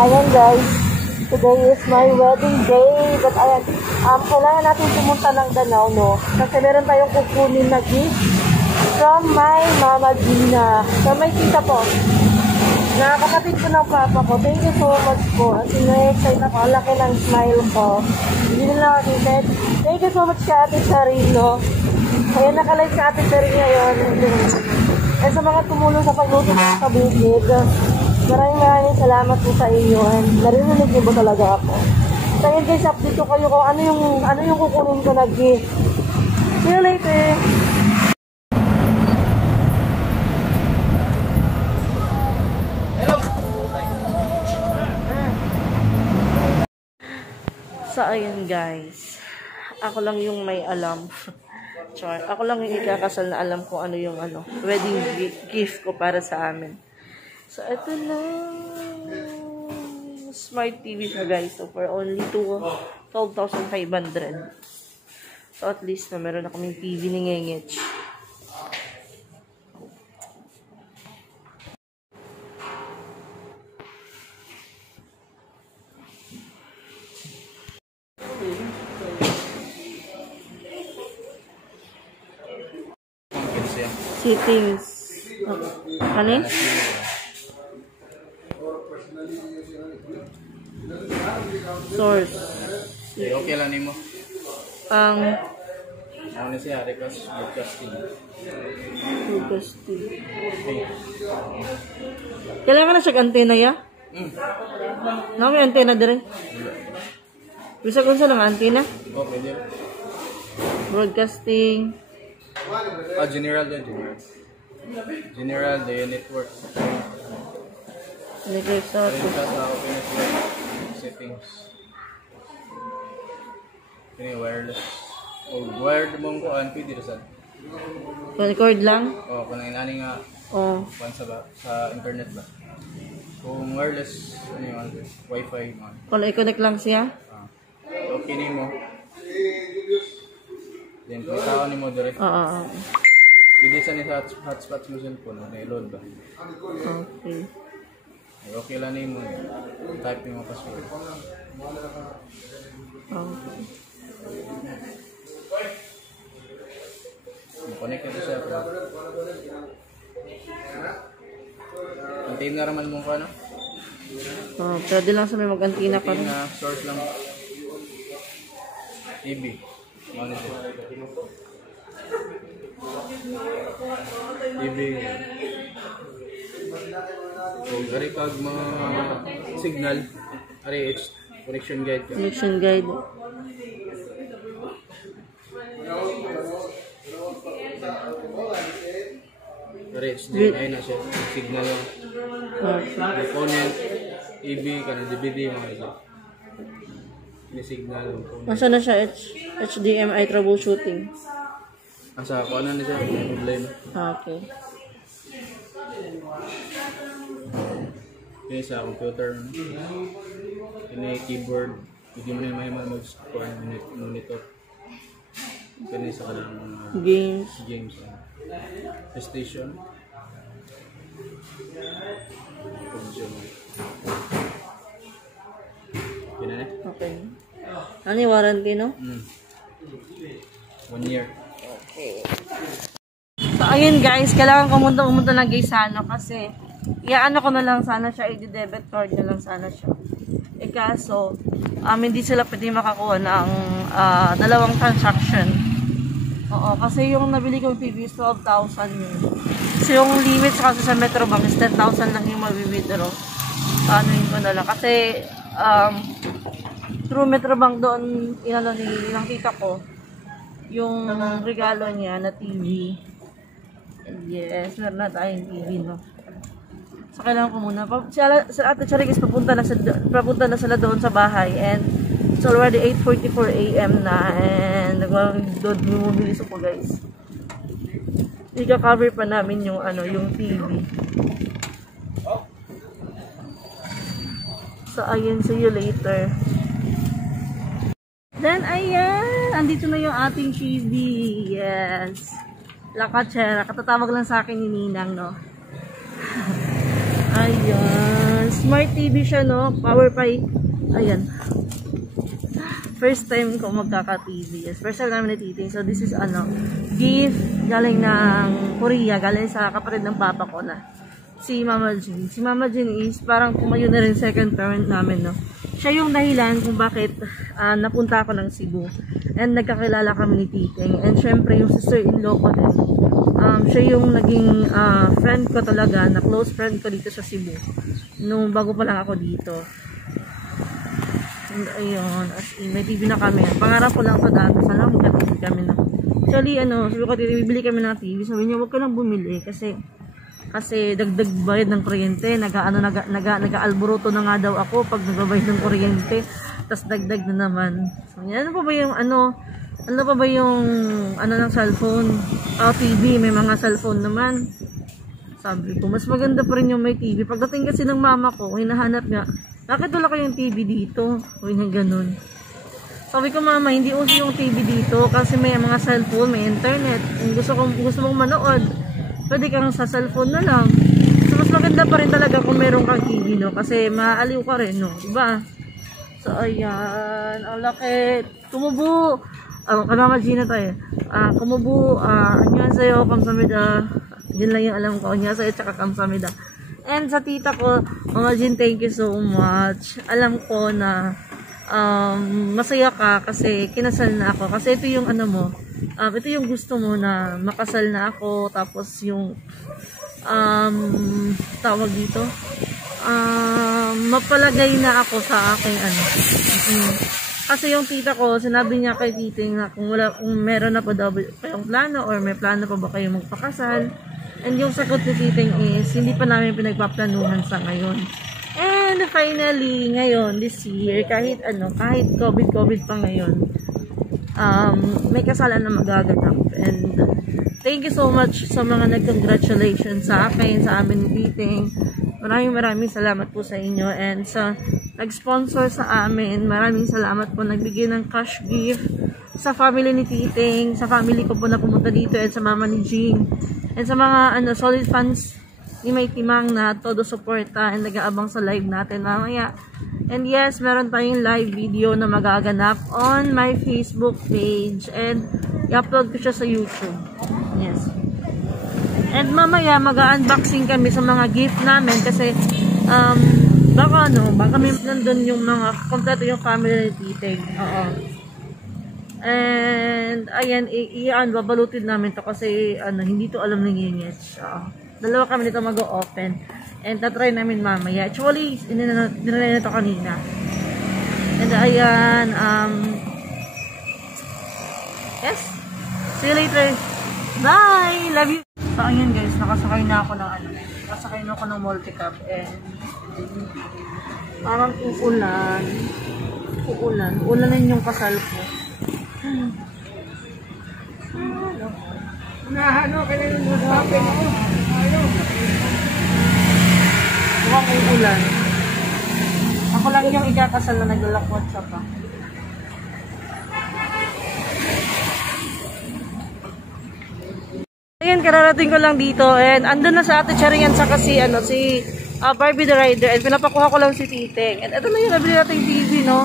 Ayan guys, today is my wedding day. But ayan, kailangan natin pumunta ng Danao, no? Kasi meron tayong kukunin na gift from my Mama Gina. So may tita po. Nakakapatid ko ng papa ko. Thank you so much po. As in, na-excite ako. Ang laki ng smile ko. Hindi nila nakakita. Thank you so much ka Ate Charino. Ayan, nakalive ka Ate Charino ngayon. At sa mga tumulong sa pagluto ng kabukid, maraming salamat po sa inyo. And narinig niyo ba talaga ako? So yun guys, update ko kayo kung ano yung kukunin ko na gift. See you later! So ayun guys, ako lang yung may alam. Char, ako lang yung ikakasal na alam kung ano yung wedding gift ko para sa amin. So ito na, smart TV na guys. So for only 12,500. So at least na meron na kaming TV ni Ngengech. Settings. Ano yun? Source. Okay lang mo. Ano siya? Request broadcasting. Broadcasting. Kailangan na siya antena ya? May antena din. Bisa kung saan ang antena? Okay din. Broadcasting. General din. General the network. Network sa settings. Ini wireless. Wired mong ko an pwede sa. Record lang? Kung inani nga. Sa internet ba. Kung wireless Wi-Fi man. Kung i-connect lang siya? Okay nimo. Then kung tao nimo direct. Pwede sa ni hotspot mo cellphone, na-load ba? Okay. Okay lang nimo. Type mo password. Okay. Connect ito siya. Antenna raman mo ko ano? Pwede lang sa may mag-antenna pa rin. Antenna, source lang. TV. Monitor. TV. Kung ari pag mga signal, ari connection guide ka. Connection guide. Ari HDMI na siya. Signal lang. Component, EV, kana DVD mga ito. Ini signal. Masa na siya HDMI troubleshooting? Asa ko ano na siya? Problema. Okay. Ini sa computer. Ini keyboard. Hindi mo na mag-score monitor. Ini sa kanang games. PlayStation. Okay. Ano yung warranty, no? 1 year. Okay. So, ayun guys, kailangan pumunta ng Gaisano kasi iaano ko na lang sana siya, i-debit card na lang sana siya. Kaso, hindi sila pwede makakuha ng dalawang transaction. Oo, kasi yung nabili kong TV is 12,000 yun. So, yung limit kasi sa Metrobank is 10,000 lang yung mabibidro. Ano yun ko na lang. Kasi, through Metrobank doon, ng tita ko, yung regalo niya na TV. Yes, meron na tayong TV, no? So, kailangan ko muna. Sa Ate Charigis, papunta na sila doon sa bahay. And, it's already 8:44 AM na. And, bumibili ko guys. Ika-cover pa namin yung, yung TV. So, ayun. See you later. Then, ayan. Andito na yung ating TV. Yes. La Cachera. Katatawag lang sa akin ni Ninang, no? Ayan. Smart TV siya, no? PowerPi. Ayan. First time ko magkaka-TV. Yes, first time namin natiting. So, this is gift galing ng Korea. Galing sa kapatid ng papa ko na si Mama Jean. Si Mama Jean is parang tumayo na rin second parent namin, no? Siya yung dahilan kung bakit napunta ako ng Cebu. And nagkakilala kami ni Titing. And syempre, yung sister-in-law ko din. Siya yung naging friend ko talaga, na close friend ko dito sa Cebu. Nung bago pa lang ako dito. And ayun, as in, may TV na kami. Pangarap ko lang ito dati. Sana magka-TV kami na. Actually, sabi ko, bibili kami ng TV. Sabi niya, huwag ka lang bumili kasi dagdag bayad ng kuryente. Nag-aalboroto na nga daw ako pag nagbabayad ng kuryente. Tapos dagdag na naman. Sabi niya, ano pa ba yung ng cellphone? TV, may mga cellphone naman. Sabi ko, mas maganda pa rin yung may TV. Pagdating kasi ng mama ko, hinahanap niya, bakit wala kayong TV dito? Uy, na ganun. Sabi ko, mama, hindi uso yung TV dito kasi may mga cellphone, may internet. Kung gusto mong manood, pwede kang sa cellphone na lang. So, mas maganda pa rin talaga kung meron kang TV, no? Kasi maaliw ka rin, no? Diba? So, ayan. Ang laki. Kumubu. Kanama Gina tayo. Kumubu. Annyeonghaseyo, kamsamida. Yun lang yung alam ko. Annyeonghaseyo, tsaka kamsamida. And sa tita ko, Mama Jean, thank you so much. Alam ko na masaya ka kasi kinasal na ako. Kasi ito yung ito yung gusto mo na makasal na ako. Tapos yung tawag dito, mapalagay na ako sa aking Kasi yung tita ko, sinabi niya kay Titing na kung meron na pa daw kayong plano or may plano pa ba kayo magpakasal. And yung sagot ni Titing is, hindi pa namin pinagpaplanuhan sa ngayon. And finally, ngayon, this year, kahit COVID pa ngayon, may kasalan na magaganap. And thank you so much sa mga nag-congratulations sa akin, sa amin ni Titing. Maraming salamat po sa inyo. And sa nag-sponsor sa amin, maraming salamat po. Nagbigay ng cash gift sa family ni Titing, sa family ko po na pumunta dito, and sa mama ni Jean. And sa mga solid fans ni May Timang na todo suporta and nag-aabang sa live natin mamaya. And yes, meron tayong live video na magaganap on my Facebook page and i-upload ko siya sa YouTube. Yes. And mamaya mag-unboxing kami sa mga gift namin kasi baka may nandun yung mga kompleto yung family ni Titing. Oo. And ayan, babalutin namin to kasi hindi to alam ng Ngingits. Dalawa kami dito mag-open and tatry namin mamaya. Actually, dinala na to kanina. And ayan, yes, see you later. Bye! Love you! So ayan guys, nakasakay na ako ng multi-cab and parang ulanan yung kasal ko. Kaya yung usapin mo. Mukhang ulan. Ako lang yung ikakasal na naglalak WhatsApp pa. Ayan, kararating ko lang dito and andun na sa Ate Charingan saka si Barbie the Rider and pinapakuha ko lang si Titing. And ito na yung nabili natin TV, no?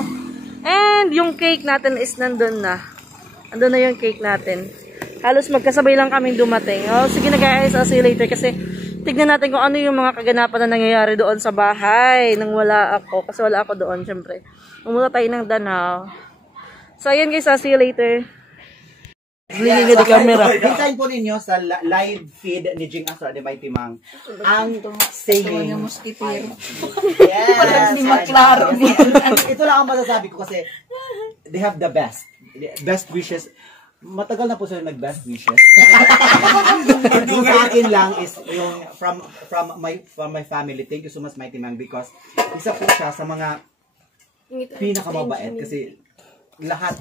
And yung cake natin is nandun na. Andun na yung cake natin. Halos magkasabay lang kami dumating. Sige na guys, I'll see you later kasi tignan natin kung ano yung mga kaganapan na nangyayari doon sa bahay nang wala ako. Kasi wala ako doon, syempre. Pumunta tayo ng Danao. So ayan guys, I'll see you later. Blingin the camera. Hintayin po ninyo sa live feed ni Jing Astro de May Timang ang saying. Yes. Ito lang ang masasabi ko kasi they have the best wishes. Matagal na po sila nag-best wishes. Yung sa akin lang is yung from my family. Thank you so much, Mighty Man, because isa po siya sa mga pinakamabait kasi lahat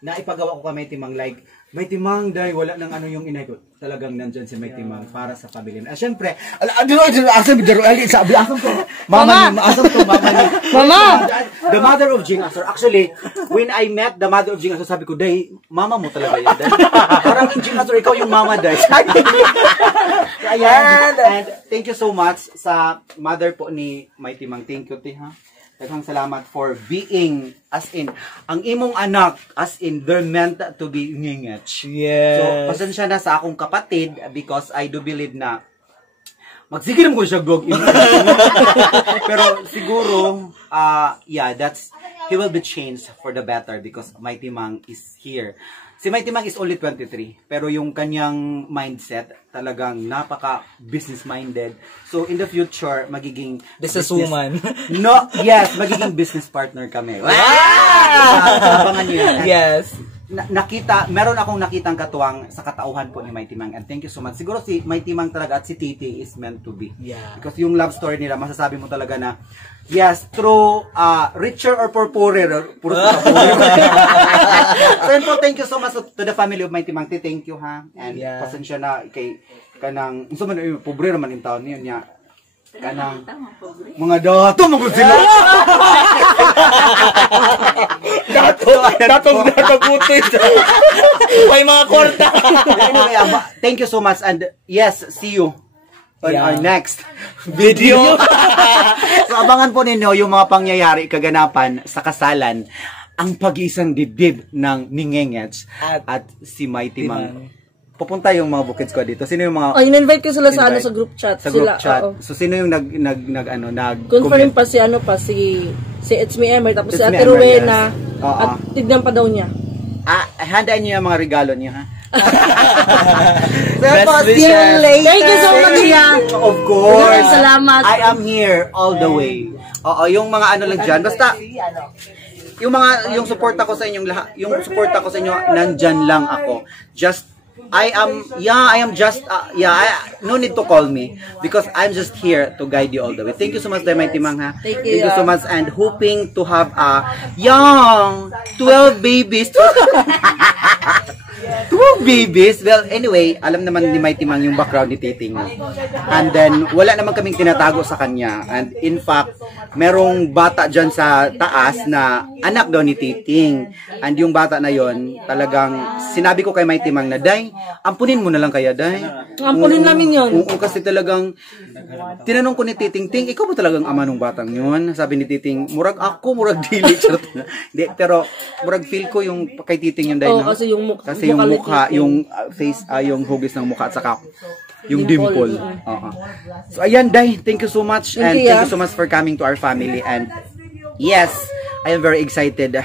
na ipagawa ko kay Mighty Man, like May Timang, dahil wala nang ano yung inay ko. Talagang nandyan si May Timang para sa pamilya. Siyempre, asam to. Mama the mother of Jing Asor. Actually, when I met the mother of Jing Asor, sabi ko, day, mama mo talaga yan. Parang Jing Asor, ikaw yung mama, day. Ayan. And thank you so much sa mother po ni May Timang. Thank you, ha. Daghang salamat for being, as in, ang imong anak, as in, they're meant to be ngingets. Yes. So, pasensya na sa akong kapatid because I do believe na magsigil mo ko siya vlog. Pero siguro, yeah, he will be changed for the better because Mighty Mang is here. Si Mighty Mang is only 23, pero yung kanyang mindset talagang napaka business-minded. So in the future, magiging businesswoman. No, yes, magiging business partner kami. Wow! Abangan niyo yan. Yes. Meron akong nakitang katuwang sa katauhan po ni Mighty Mang, and thank you so much. Siguro si Mighty Mang talaga at si Titi is meant to be. Yeah. Because yung love story nila, masasabi mo talaga na yes, through richer or poorer. So yun po, thank you so much to the family of Mighty Mang. Thank you, ha. And pasensya na kay kanang so man pobre naman in taon niyo niya. Kanang mga dato magud sila. Datong putoy. May mga kwarta. Anyway, thank you so much, and yes, see you on our next video. So abangan po ninyo yung mga pangyayari, kaganapan sa kasalan, ang pag-iisang dibdib ng Ningengets at si Mighty Mang. Pupunta yung mga Bukid Squad dito. Sino yung mga in-invite ko sila sa sa group chat. Sa group chat. So sino yung nag confirm pa si It's Me Emer, tapos si Ate Rowena at tignan pa daw niya. Handaan niyo yung mga regalo niyo, ha. Best wishes. Thank you so much, Of course. Salamat. I am here all the way. Oo, yung mga ano lang dyan. Basta, yung suporta ko sa inyong lahat, yung suporta ko sa inyo, nandyan lang ako. No need to call me because I'm just here to guide you all the way. Thank you so much, Mighty Mang, ha. Thank you so much, and hoping to have a young 12 babies. 12 babies? Well, anyway, alam naman ni Mighty Mang yung background ni Titing. And then, wala naman kaming tinatago sa kanya. And in fact, merong bata dyan sa taas na anak daw ni Titing. And yung bata na yon, talagang sinabi ko kay Mighty Mang na, Day, ampunin mo na lang kaya, Day. Ampunin namin yun. Oo, kasi talagang, tinanong ko ni Titing, Ting, ikaw ba talagang ama ng batang yun? Sabi ni Titing, murag ako, murag dili. Hindi, pero murag feel ko yung kay Titing yung Day. Oo, kasi yung mukha. Kasi yung mukha, yung face, yung hugis ng mukha at saka yung dimple. So ayan, Day, thank you so much, and thank you so much for coming to our family. And yes, I am very excited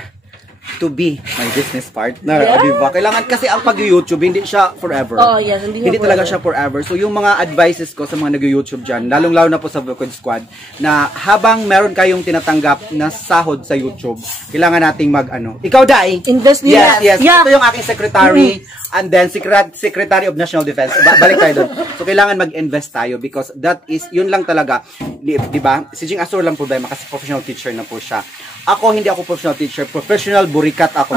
to be my business partner. Diba? Kailangan kasi ang pag-YouTube hindi siya forever. Oh, yes, hindi talaga siya forever. So yung mga advices ko sa mga nag-YouTube dyan, lalong-lalo na po sa Bukid Squad, na habang meron kayong tinatanggap na sahod sa YouTube, kailangan nating ikaw, Day, invest yes. Ito yung aking secretary, and then Secretary of National Defense. Balik tayo doon. So kailangan mag-invest tayo because that is, yun lang talaga. Diba? Si Jing Asor lang po, Day, kasi professional teacher na po siya. Ako, hindi ako professional teacher. Professional burikat ako.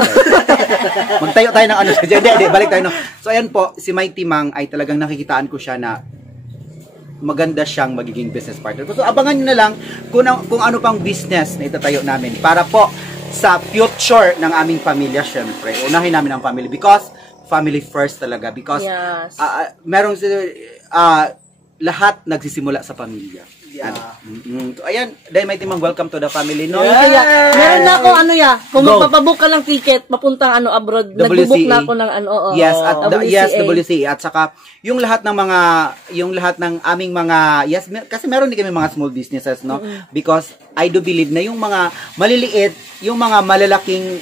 Magtayo tayo ng ano. Hindi, balik tayo. No. So, ayan po, si Mighty Mang ay talagang nakikitaan ko siya na maganda siyang magiging business partner. So, abangan nyo na lang kung ano pang business na itatayo namin para po sa future ng aming pamilya, syempre. Unahin namin ang family because family first talaga. Because merong lahat nagsisimula sa pamilya. So, ayan, Day Mighty Mang, welcome to the family. No? Meron na ako kung magpapabook ka ng ticket, papuntang abroad, nagbubook na ako ng WCA. At saka, yung lahat ng aming mga, kasi meron din kami mga small businesses, no? Because, I do believe na yung mga maliliit, yung mga malalaking,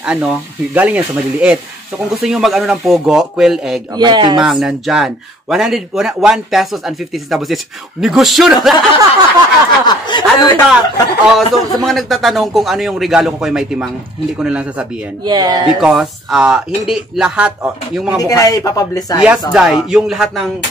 galing yan sa maliliit. So, kung gusto nyo ng pogo, quail egg, Mighty Mang, nandyan. 1 pesos and 50 cents, tapos negosyo na! So, sa mga nagtatanong kung ano yung regalo ko kay Mighty Mang, hindi ko na lang sasabihin. Yes. Because, hindi lahat, yung mga hindi ka na ipapublicize. Yes, Day, yung lahat ng,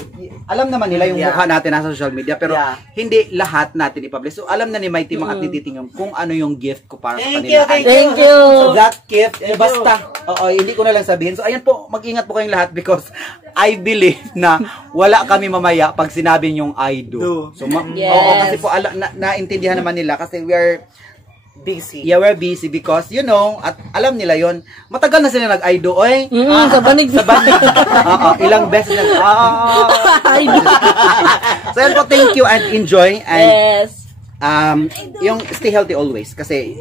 alam naman nila yung Yeah. mukha natin nasa social media, pero Yeah. hindi lahat natin i-publish. So, alam na ni Mighty mga tititing yung kung ano yung gift ko para sa Thank kanila. you, thank Thank you. So, that gift, basta, hindi ko na lang sabihin. So, ayan po, mag-ingat po kayong lahat because I believe na wala kami mamaya pag sinabi yung I do. So, Yes. oo, kasi po, naintindihan naman nila kasi we are busy. Yeah, we're busy because, you know, at alam nila yon matagal na sila nag-I do, oy. Sa banig. Sa banig. Oo, ilang beses na. So, yan po, thank you and enjoy. And, Yes. yung stay healthy always. Kasi,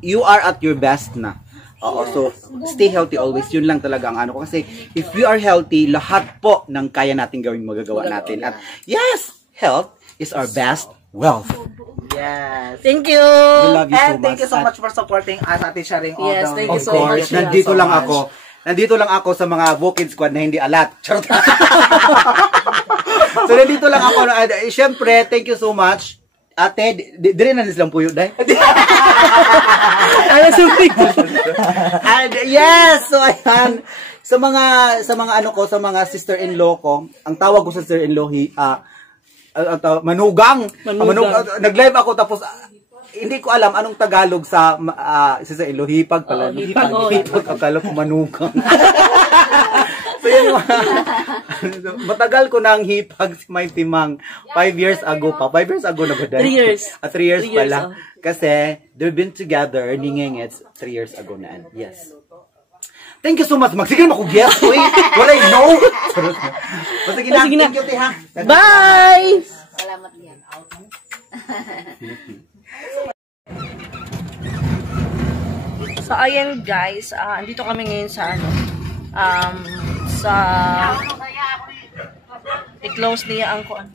you are at your best na. Oo, so, stay healthy always. Yun lang talaga ang ano ko. Kasi, if we are healthy, lahat po ng kaya natin gawing magagawa natin. At, yes, health is our best wealth. Yes. Thank you. We love you so And much. thank you so much for supporting us, Ate Charing. Yes, thank you Of so course, much. nandito so lang much. ako. Nandito lang ako sa mga Bukid Squad na hindi alat. Charot. So, nandito lang ako. Siyempre, thank you so much. Ate, dire na nilang puyo, day. Ano sumig? And yes, so ayan. Sa mga ano ko, sa mga sister-in-law ko, ang tawag ko sa sister-in-law, manugang. Nag-live ako tapos hindi ko alam anong Tagalog sa sister-in-law, hipag pala. Hipag akala ko manugang. So yun, matagal ko nang hipag si Mighty Mang 5 years ago pa. 5 years ago na ba? 3 years. 3 years 3 years, pala. oh. Kasi they've been together, ningengets, 3 years ago na. Yes. Thank you so much. Magsigil mo ko guess. Wait, what I know. Sige na. Sige na. Thank you, Tiha. Bye! Salamat yan. So, ayan guys, andito kami ngayon sa sa i-close niya ang kuan.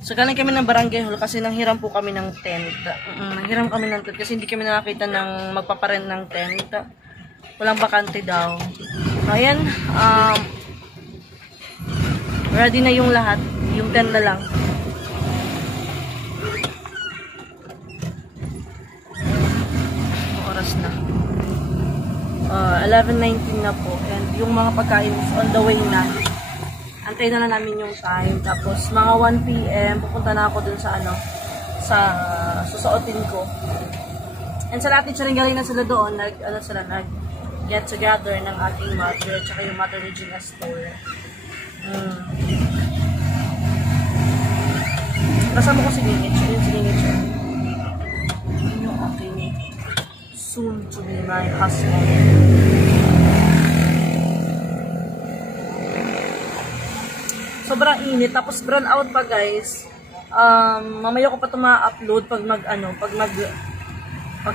So, galing kami ng barangay hall kasi nanghiram po kami ng tent. Nanghiram kami ng tent kasi hindi kami nakakita ng magpaparent ng tent. Walang bakante daw. So, ayan, ready na yung lahat. Yung tent na lang. Oras na. 11:19 na po. And yung mga pagkain is on the way na. Antayin na lang namin yung time. Tapos mga 1 PM pupunta na ako dun sa sa susuotin ko. And sa lahat siya rin galing na sila doon, nag get together ng aking mother at saka yung Mother Regina store. Kasama ko si Lingit. Yung si Lingit siya. Yung aking soon to be my husband. Sobrang init. Tapos brown out pa guys. Mamaya ko pa ito ma-upload pag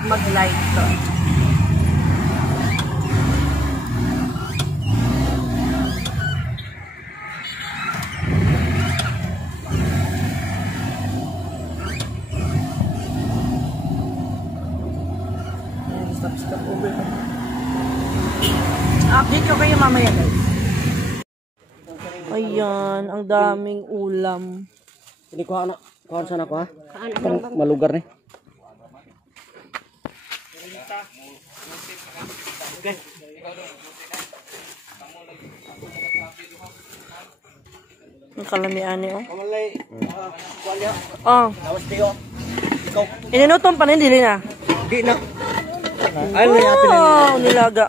mag-live to. Stop over. Update ko kayo mamaya guys. Ayan, ang daming ulam. Hindi ko na. Kuhaan sana ko ha? Malugar ni. Okay. Ang kalamian niyo. Kamalay. Kuhaan Oh. Tawas tayo. Ikaw. Ininutong pa rin, dili na. Di na. Ay, natin Wow, nilaga.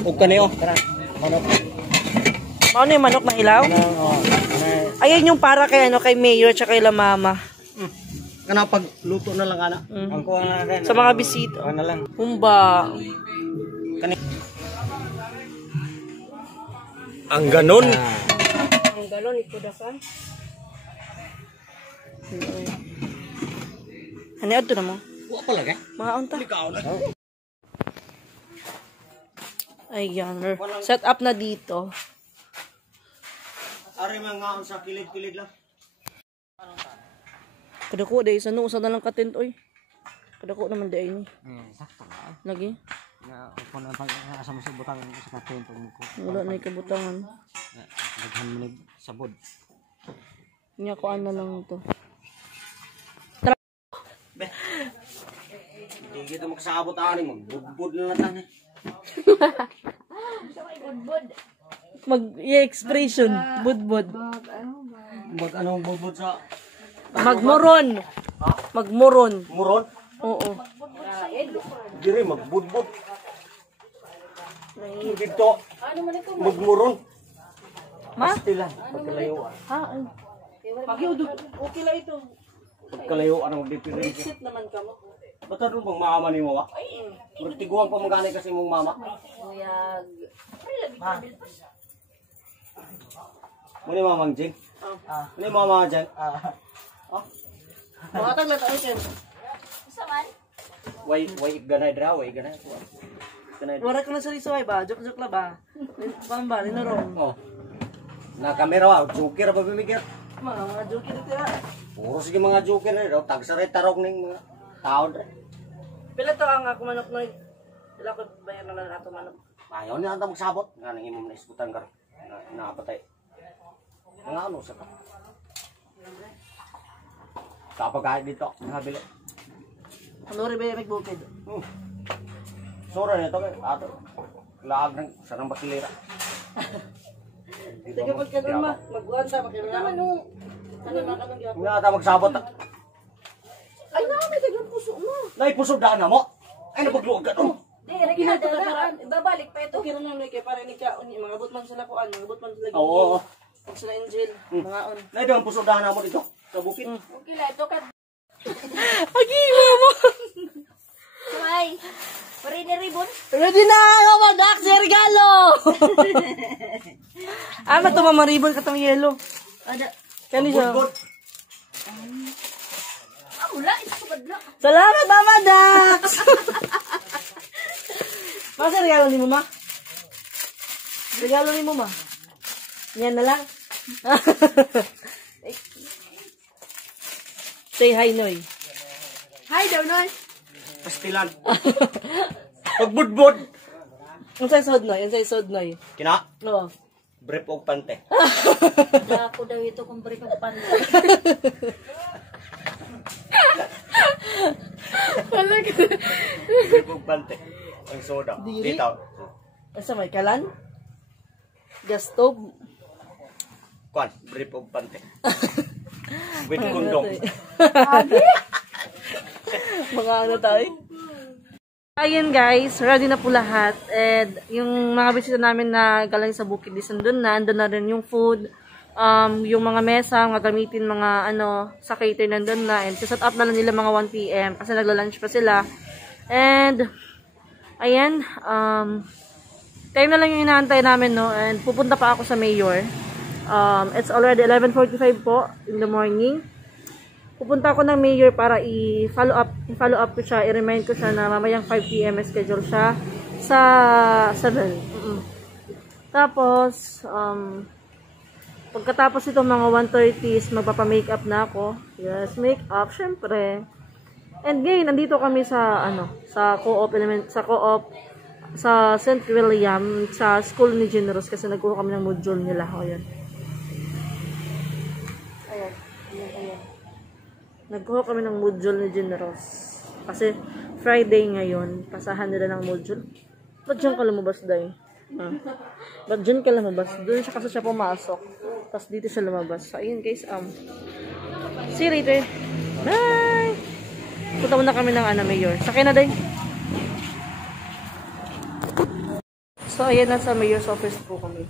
Huwag ka na yun. Tara. Manok. Ano yung manok na ilaw? Ayan yung para kay kay Mayor at kay La Mama. Kana pagluto na lang ana. Ang kuha na rin. Sa mga bisita. Kuha na lang. Humba. Ang ganon. Ang galon, ito da ka. Ano ito na mo? Huwag pala ka. Maon ta. Ayan. Set up na dito. Ari mga sa kilid-kilid lang. Kadako dahil sa usa na lang katent oy. Kadako naman dahil ni. Sakto na. Lagi. Na kung ano pang asa mo sa butang sa katempo mo ko. Wala na ikabutangan. Daghan mo ni sabod. Nya ko na lang to. Hindi kita magsaabot ani mo. Budbud na lang tani. Mag-i-expression. Budbud. Mag-anong bubod sa Magmuron. Magmuron. muron? Oo. Dire, magbudbud. Dito, magmuron. Ma? Pastilan, pagkalayuan. Ha? Okay lang ito. Pagkalayuan ang magdipirin. Sit naman ka mo. Ba't ano bang mama ni mo, wa? Magtiguan pa magani kasi mong mama. Kuyag. Muna mamang Jing. Muna mama Jing. Makatag na tayo, Ken. Way ganay dra, way ganay. Ganay. Wala ko na sa risuay ba? Joke-joke la ba? Pamba, linarong. Oh. Na kamera wa, joker ba bimigyan? Mga joke dito ya. Puro sige mga joker na daw, tagsaray tarong ning mga tao dre. Pila to ang ako manok na. Pila ko bayar na lang ato manok. Ayaw niya ata magsabot. Nga nang imong naisputan ka. Nakapatay. Mga ano sa ka. Kapag kahit dito, nakabili. Ano rin ba yung magbukid? Sura nito kay ato. Laag ng sarang bakilira. Sige pag kanon ma, magwanta makilala. Ano na kanang gyapon? Nga ata magsabot. Ay na may dagang puso mo. Nay pusod na mo. Ay napagluwag ka no. Kinadaan, babalik pa ito. Kira na kay para ni ka uni mga butman sila kuan, mga butman sila. Oo. Pag sila Angel, mga on. Nay dagang pusod na mo dito. Sa bukid. Okay lang, ito ka. Agi mo. Kamay. Pari ni Ribbon. Ready na ako madak sa regalo. Ama to mamaribon katong yelo. Ada. Kani siya. Good. Ah, wala. Ito ka badla. Salamat Mama Dax. Masa regalo ni mo ma? Regalo ni mo ma? Yan na lang. Say hi Noy. Hi daw, Noy. Pastilan. Pagbudbud. Ang sa sod Noy, ang sa sod Noy. Kina. No. Brief og pante. Wala ko daw ito kung bari kong panda. Brief og pante. Ang soda. Dili. Dito. Asa may kalan? Gas stove. Kwan, brief og pante. With kondom. Mga ano tayo? Ayun guys, ready na po lahat. And yung mga bisita namin na galing sa bukid is andun na rin yung food. Yung mga mesa, mga gamitin, mga ano, sa cater nandun na. And set up na lang nila mga 1 PM kasi nagla-lunch pa sila. And, ayan, time na lang yung inaantay namin, no? And pupunta pa ako sa mayor. It's already 11:45 po in the morning. Pupunta ako ng mayor para i-follow up ko siya, i-remind ko siya na mamayang 5 PM schedule siya sa 7. Tapos, pagkatapos ito mga 1:30 is magpapa-makeup na ako. Yes, makeup, syempre. And ngayon, nandito kami sa, sa sa St. William, sa school ni Generous kasi nagkuha kami ng module nila. O, yan. Ayan. Nagkuha kami ng module ni Generous. Kasi Friday ngayon, pasahan nila ng module. Ba't dyan ka lumabas, Day? Ba't dyan ka lumabas? Doon siya kasi siya pumasok. Tapos dito siya lumabas. So, ayun guys, see you later. Bye! Punta muna kami ng mayor. Sakay na, Day. So, ayan na sa mayor's office po kami.